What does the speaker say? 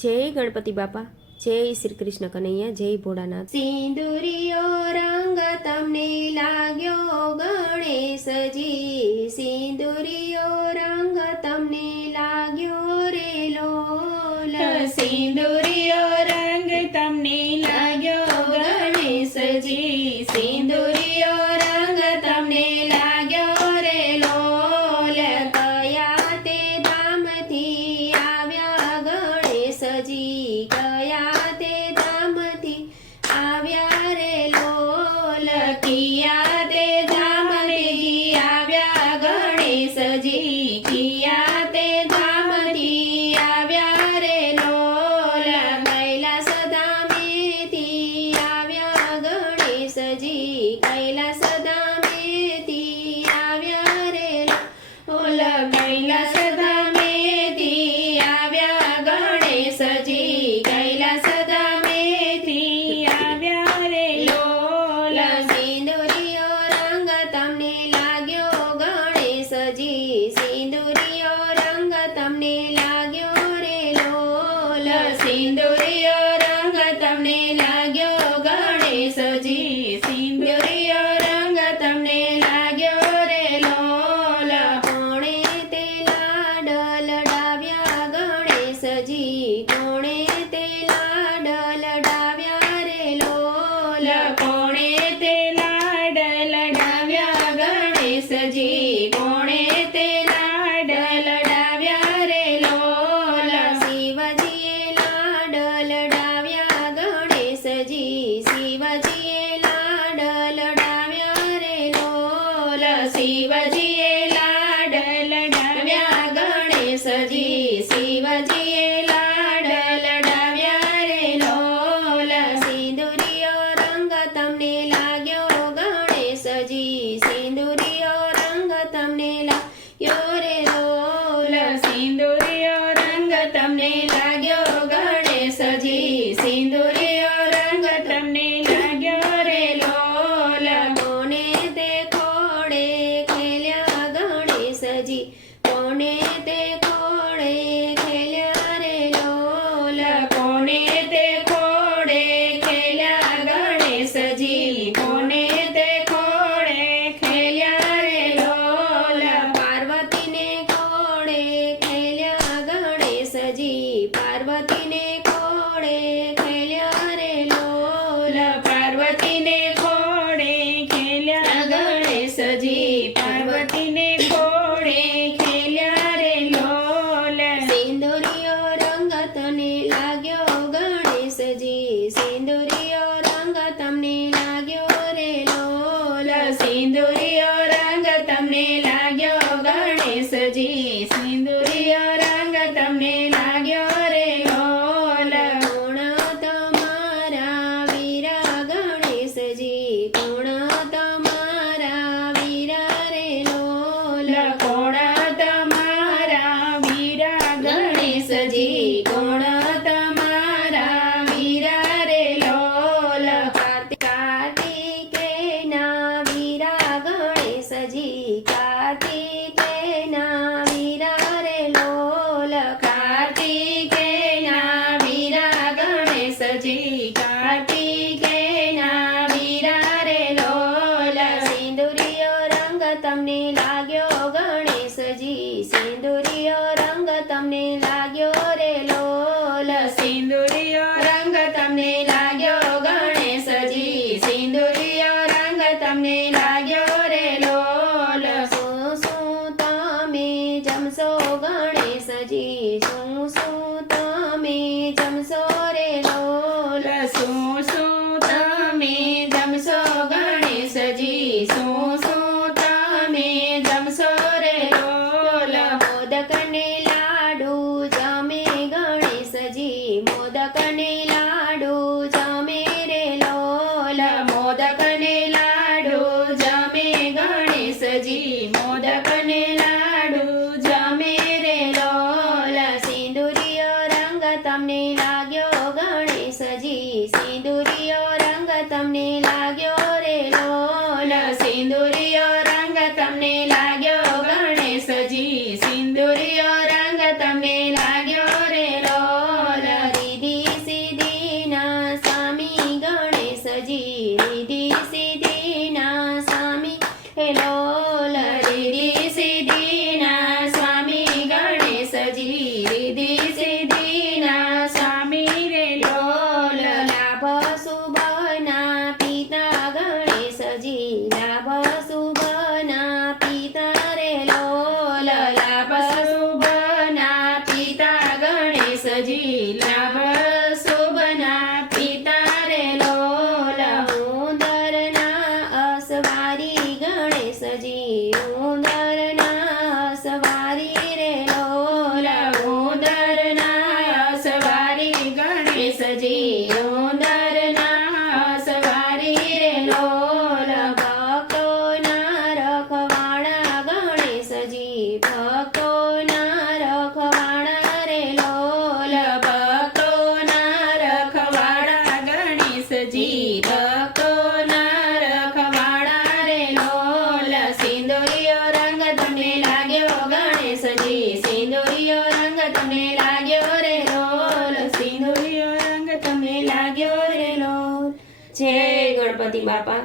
જય ગણપતિ બાપા, જય શ્રી કૃષ્ણ કનૈયા, જય ભોળાનાથ। સિંદુરિયો રંગ તમને લાગ્યો ગણેશજી, સિંદુરિયો રંગ તમને લાગ્યો રે લોલ, સિંદુરિયો રંગ તમને લાગ્યો ગણેશજી, સિંદુરિયો રંગ તમને લાગ્યો રે લોલ, કયા તે ધામથી આવ્યા ગણેશજી, કયા તે ધામથી આવ્યા રે લોલ, કિયા તે ધામથી આવ્યા ગણેશજી, કિયા તે ધામથી આવ્યા રે લોલ, કૈલાસ ધામેથી આવ્યા ગણેશજી, કૈલાસ ધામેથી આવ્યા રે ઓલ કૈલાસ ધામેથી આવ્યા ગણેશજી, કૈલાસ ધામેથી આવ્યા રે લોલ, સિંદુરિયો રંગ તમને લાગ્યો ગણેશજી, સિંદુરિયો રંગ તમને લાગ્યો રે લોલ, સિંદુરિયો રંગ તમને લાગ્યો ગણેશજી, સિંદુરિયો રંગ તમને લાગ્યો રે લોલ, કોણે તે લાડ લડાવ્યા ગણેશજી, કોણે તે લાડ લડાવ્યા રે લોલ, કોણે તે લાડ લડાવ્યા ગણેશજી, કોણે તે લાડ લડાવ્યા રે લોલ, શિવજીએ લાડ લડાવ્યા ગણેશજી, શિવજીએ લાડ લડાવ્યા રે લોલ, શિવજીએ લાડ લડાવ્યા ગણેશજી, શિવજીએ લાડ લડાવ્યા રે લોલ, સિંદુરિયો રંગ તમને લાગ્યો ગણેશજી, સિંદુરિયો રંગ તમને લાગ્યો રે લોલ, સિંદુરિયો રંગ તમને લાગ્યો ગણેશજી, સિંદુરિયો રંગ તમને લાગ્યો રે લોલ, કોને તે ખોડે ખેલ્યા ગણેશજી, કોને તે ખોડે ખેલ્યા રે લોલ, કોને તે ખોડે ખેલ્યા ગણેશજી, કોને તે ખોડે ખેલ્યા રે લોલ, પાર્વતીને ખોડે ખેલ્યા ગણેશજી, પાર્વતીને ખોડે ખેલ્યા રે લોલ, પાર્વતીને ખોડે ખેલ્યા ગણેશજી, પાર્વતીને ખોડે ખેલ્યા રે લોલ, સિંદુરિયો રંગ તને લાગ્યો ગણેશજી, સિંદુરિયો રંગ તમને લાગ્યો રે લોલ, સિંદુરિયો રંગ તમને લાગ્યો ગણેશજી, સિંદુરિયો રંગ તમને લાગ્યો રે લોલ, કોણ તમારા વીરા ગણેશજી, કોણ તમારા વીરા રે લોલ, કોણ તમારા વીરા ગણેશજી, કોણ તમારા વીરા રે લોલ, કાર્તિકેયના વીરા ગણેશજી, કાર્તિકેયના વીરા રે લોલ, કાર્તિકેયના વીરા ગણેશજી, કાર્તિકેયના વીરા રે લોલ, સિંદુરિયો રંગ તમને લાગ્યો ગણેશજી, સિંદુરિયો રંગ તમને લાગ્યો રે લોલ, સિંદુરિયો રંગ તમને લાગ્યો ગણેશજી, સિંદુરિયો રંગ તમને લાગ્યો રે લોલ, શું તમે જમશો ગણેશજી, શું તમે જમશો રે લોલ, શું તમે જમશો ગણેશજી, શું તમે જમશો રે લોલ, મોદકને લાડુ જમે ગણેશજી, મોદકને લાડુ જમે રે લોલ, મોદકને લાડુ જમે ગણેશજી, મોદકને લાડુ જમે રે લોલ, સિંદુરિયો રંગ તમને લાગ્યો ગણેશજી, સિંદુરિયો રંગ તમને લાગ્યો રે લોલ, સિંદુરિયો રંગ તમને લાગ્યો ગણેશજી, સિંદુરિયો રંગ તમને લાગ્યો રે લોલ, ગણપતિ બાપા